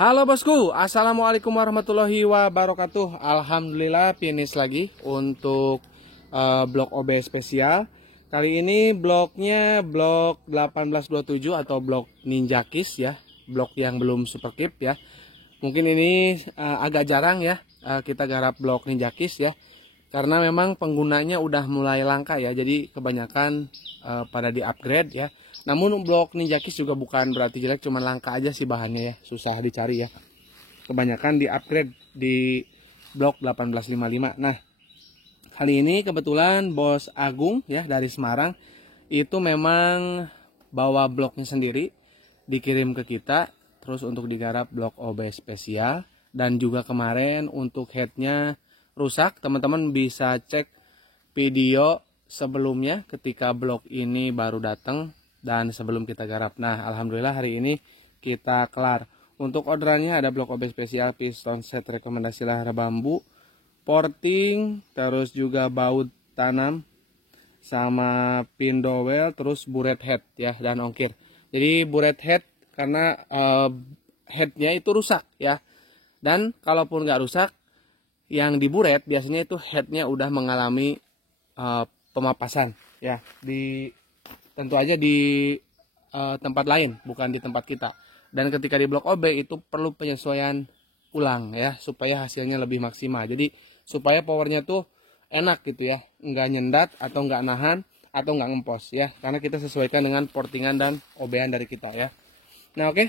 Halo bosku, assalamualaikum warahmatullahi wabarakatuh. Alhamdulillah finish lagi untuk blok OB spesial. Kali ini bloknya blok 1827 atau blok Ninja Kiss ya, blok yang belum super keep ya. Mungkin ini agak jarang ya kita garap blok Ninja Kiss ya, karena memang penggunanya udah mulai langka ya, jadi kebanyakan pada di upgrade ya. Namun blok Ninja Kiss juga bukan berarti jelek, cuma langka aja sih bahannya ya, susah dicari ya. Kebanyakan di upgrade di blok 1855. Nah, kali ini kebetulan Bos Agung ya dari Semarang itu memang bawa bloknya sendiri, dikirim ke kita terus untuk digarap blok OB spesial. Dan juga kemarin untuk headnya rusak, teman-teman bisa cek video sebelumnya ketika blok ini baru datang dan sebelum kita garap. Nah, alhamdulillah hari ini kita kelar. Untuk orderannya ada blok OB spesial, piston set rekomendasi lahar bambu, porting, terus juga baut tanam, sama pin dowel, terus buret head ya, dan ongkir. Jadi buret head karena headnya itu rusak ya. Dan kalaupun nggak rusak, yang diburet biasanya itu headnya udah mengalami pemapasan ya, tentu aja di tempat lain, bukan di tempat kita. Dan ketika di blok OB itu perlu penyesuaian ulang ya, supaya hasilnya lebih maksimal. Jadi supaya powernya tuh enak gitu ya, nggak nyendat atau nggak nahan atau nggak ngempos ya, karena kita sesuaikan dengan portingan dan OB-an dari kita ya. Nah oke.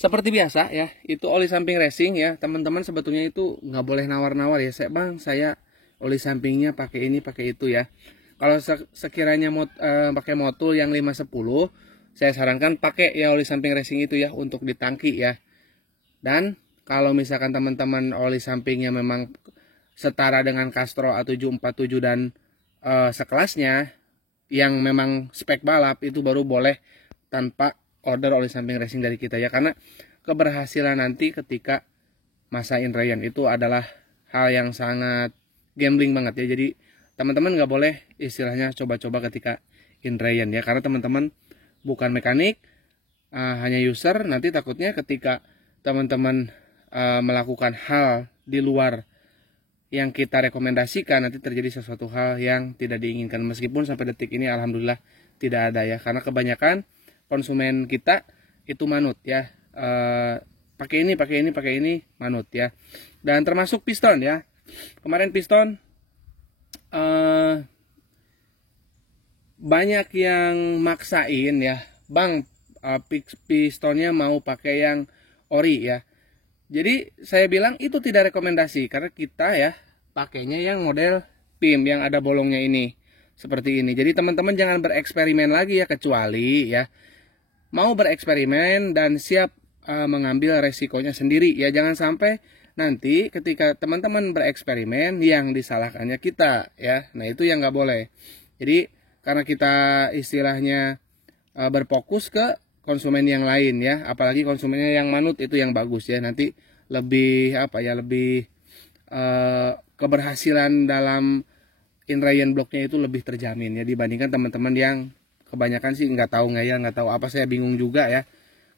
Seperti biasa ya, itu oli samping racing ya, teman-teman sebetulnya itu nggak boleh nawar-nawar ya. Saya oli sampingnya pakai ini, pakai itu ya. Kalau sekiranya pakai motul yang 510, saya sarankan pakai ya oli samping racing itu ya untuk di tangki ya. Dan kalau misalkan teman-teman oli sampingnya memang setara dengan Castro A747 dan sekelasnya yang memang spek balap, itu baru boleh tanpa order oli samping racing dari kita ya. Karena keberhasilan nanti ketika masa inrayan itu adalah hal yang sangat gambling banget ya. Jadi teman-teman nggak boleh istilahnya coba-coba ketika inrayan ya, karena teman-teman bukan mekanik, hanya user. Nanti takutnya ketika teman-teman melakukan hal di luar yang kita rekomendasikan, nanti terjadi sesuatu hal yang tidak diinginkan. Meskipun sampai detik ini alhamdulillah tidak ada ya, karena kebanyakan konsumen kita itu manut ya, pakai ini manut ya. Dan termasuk piston ya, kemarin piston banyak yang maksain ya, bang pistonnya mau pakai yang ori ya. Jadi saya bilang itu tidak rekomendasi, karena kita ya pakainya yang model PIM yang ada bolongnya ini, seperti ini. Jadi teman-teman jangan bereksperimen lagi ya, kecuali ya mau bereksperimen dan siap mengambil resikonya sendiri ya. Jangan sampai nanti ketika teman-teman bereksperimen yang disalahkannya kita ya. Nah itu yang nggak boleh. Jadi karena kita istilahnya berfokus ke konsumen yang lain ya, apalagi konsumennya yang manut, itu yang bagus ya. Nanti lebih lebih keberhasilan dalam inrayan bloknya itu lebih terjamin ya, dibandingkan teman-teman yang kebanyakan sih nggak tahu nggak tahu apa, saya bingung juga ya.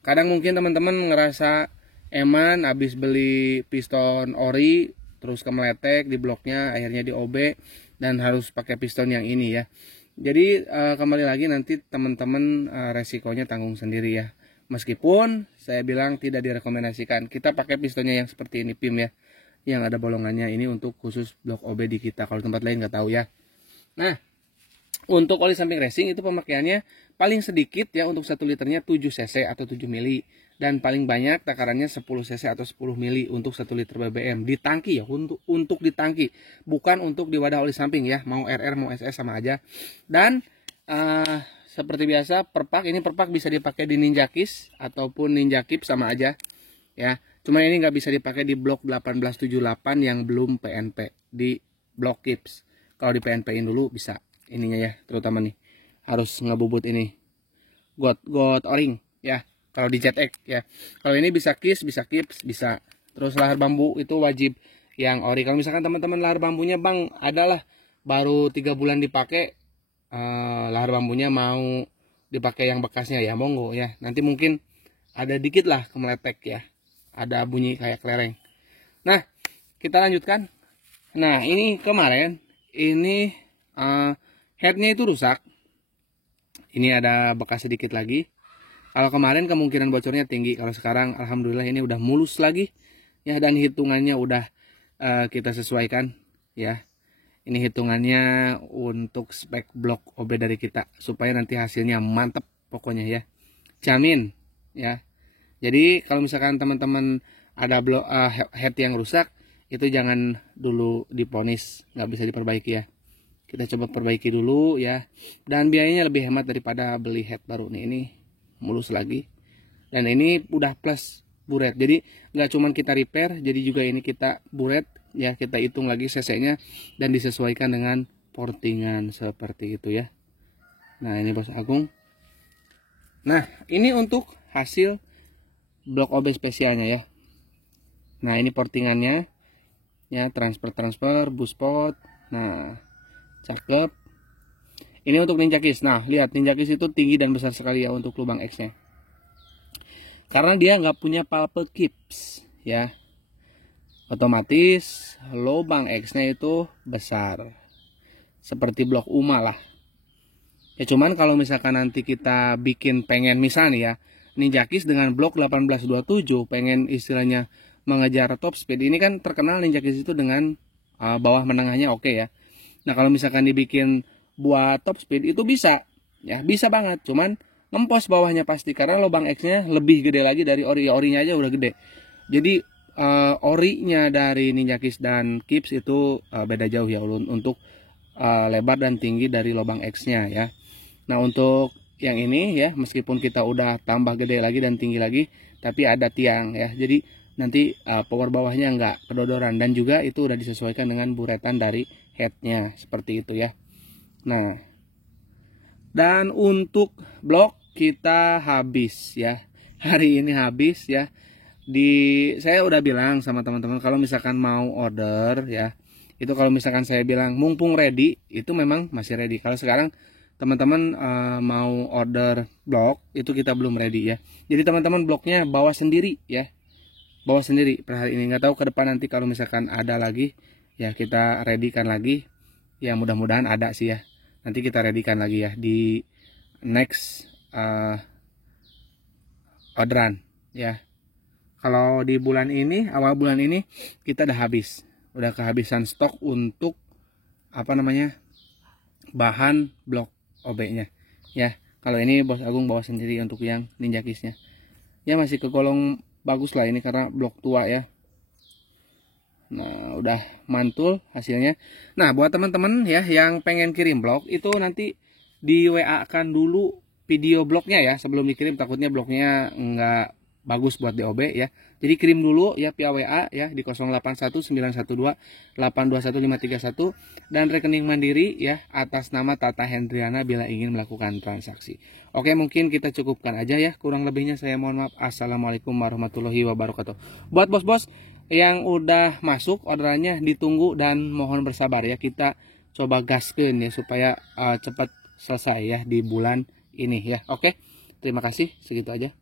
Kadang mungkin teman-teman ngerasa eman habis beli piston ori terus kemeletek di bloknya, akhirnya di OB dan harus pakai piston yang ini ya. Jadi kembali lagi nanti teman-teman resikonya tanggung sendiri ya. Meskipun saya bilang tidak direkomendasikan, kita pakai pistonnya yang seperti ini PIM ya, yang ada bolongannya. Ini untuk khusus blok OB di kita, kalau tempat lain nggak tahu ya. Nah, untuk oli samping racing itu pemakaiannya paling sedikit ya, untuk 1 liternya 7 cc atau 7 mili, dan paling banyak takarannya 10 cc atau 10 mili untuk 1 liter BBM di tangki ya, untuk di tangki, bukan untuk di wadah oli samping ya. Mau RR mau SS sama aja. Dan seperti biasa perpak, ini perpak bisa dipakai di Ninja Kiss ataupun Ninja Keep sama aja ya. Cuma ini nggak bisa dipakai di blok 1878 yang belum PNP, di blok Kips. Kalau di PNP-in dulu bisa ininya ya, terutama nih harus ngebubut ini got o-ring ya kalau di ZX ya. Kalau ini bisa Kiss, bisa Kips, bisa. Terus lahar bambu itu wajib yang ori. Kalau misalkan teman-teman lahar bambunya bang adalah baru 3 bulan dipakai, lahar bambunya mau dipakai yang bekasnya ya monggo ya. Nanti mungkin ada dikit lah kemeletek ya, ada bunyi kayak kelereng. Nah, kita lanjutkan. Nah, ini kemarin ini headnya itu rusak. Ini ada bekas sedikit lagi. Kalau kemarin kemungkinan bocornya tinggi, kalau sekarang alhamdulillah ini udah mulus lagi ya, dan hitungannya udah kita sesuaikan ya. Ini hitungannya untuk spek blok OB dari kita supaya nanti hasilnya mantep pokoknya ya. Jamin ya. Jadi kalau misalkan teman-teman ada blok head yang rusak, itu jangan dulu diponis nggak bisa diperbaiki ya. Kita coba perbaiki dulu ya. Dan biayanya lebih hemat daripada beli head baru nih. Ini mulus lagi. Dan ini udah plus buret. Jadi nggak cuman kita repair, jadi juga ini kita buret ya, kita hitung lagi cc-nya dan disesuaikan dengan portingan seperti itu ya. Nah, ini Bos Agung. Nah, ini untuk hasil blok OB spesialnya ya. Nah, ini portingannya ya, transfer buspot. Nah, cakep. Ini untuk Ninja Kiss. Nah, lihat Ninja Kiss itu tinggi dan besar sekali ya untuk lubang X-nya. Karena dia nggak punya palpe kips ya. Otomatis lubang X-nya itu besar. Seperti blok UMA lah. Ya cuman kalau misalkan nanti kita bikin pengen misalnya ya, Ninja Kiss dengan blok 1827 pengen istilahnya mengejar top speed. Ini kan terkenal Ninja Kiss itu dengan bawah menengahnya oke ya. Nah, kalau misalkan dibikin buat top speed itu bisa ya, bisa banget. Cuman ngempos bawahnya pasti karena lubang X-nya lebih gede lagi dari ori. Orinya aja udah gede. Jadi orinya dari Ninja Kiss dan Kips itu beda jauh ya untuk lebar dan tinggi dari lubang X-nya ya. Nah, untuk yang ini ya, meskipun kita udah tambah gede lagi dan tinggi lagi, tapi ada tiang ya. Jadi nanti power bawahnya nggak kedodoran, dan juga itu udah disesuaikan dengan buretan dari headnya seperti itu ya. Nah, dan untuk blok kita habis ya. Hari ini habis ya. Saya udah bilang sama teman-teman kalau misalkan mau order ya, itu kalau misalkan saya bilang mumpung ready, itu memang masih ready. Kalau sekarang teman-teman mau order blok, itu kita belum ready ya. Jadi teman-teman bloknya bawa sendiri ya, bawa sendiri per hari ini. Nggak tahu ke depan nanti kalau misalkan ada lagi ya, kita readykan lagi ya, mudah-mudahan ada sih ya. Nanti kita readykan lagi ya di next orderan ya. Kalau di bulan ini, awal bulan ini kita udah habis, udah kehabisan stok untuk apa namanya bahan blok OB-nya ya. Kalau ini Bos Agung bawa sendiri untuk yang Ninja Kiss-nya ya, masih kegolong bagus lah ini karena blok tua ya. Nah, udah mantul hasilnya. Nah, buat teman-teman ya yang pengen kirim blok, itu nanti di WA kan dulu video bloknya ya sebelum dikirim, takutnya bloknya nggak bagus buat DOB ya. Jadi kirim dulu ya via WA ya di 081912821531 dan rekening mandiri ya atas nama Tata Hendriana bila ingin melakukan transaksi. Oke, mungkin kita cukupkan aja ya. Kurang lebihnya saya mohon maaf. Assalamualaikum warahmatullahi wabarakatuh. Buat bos-bos yang udah masuk orderannya ditunggu dan mohon bersabar ya. Kita coba gaskeun ya supaya cepat selesai ya di bulan ini ya. Oke. Terima kasih, segitu aja.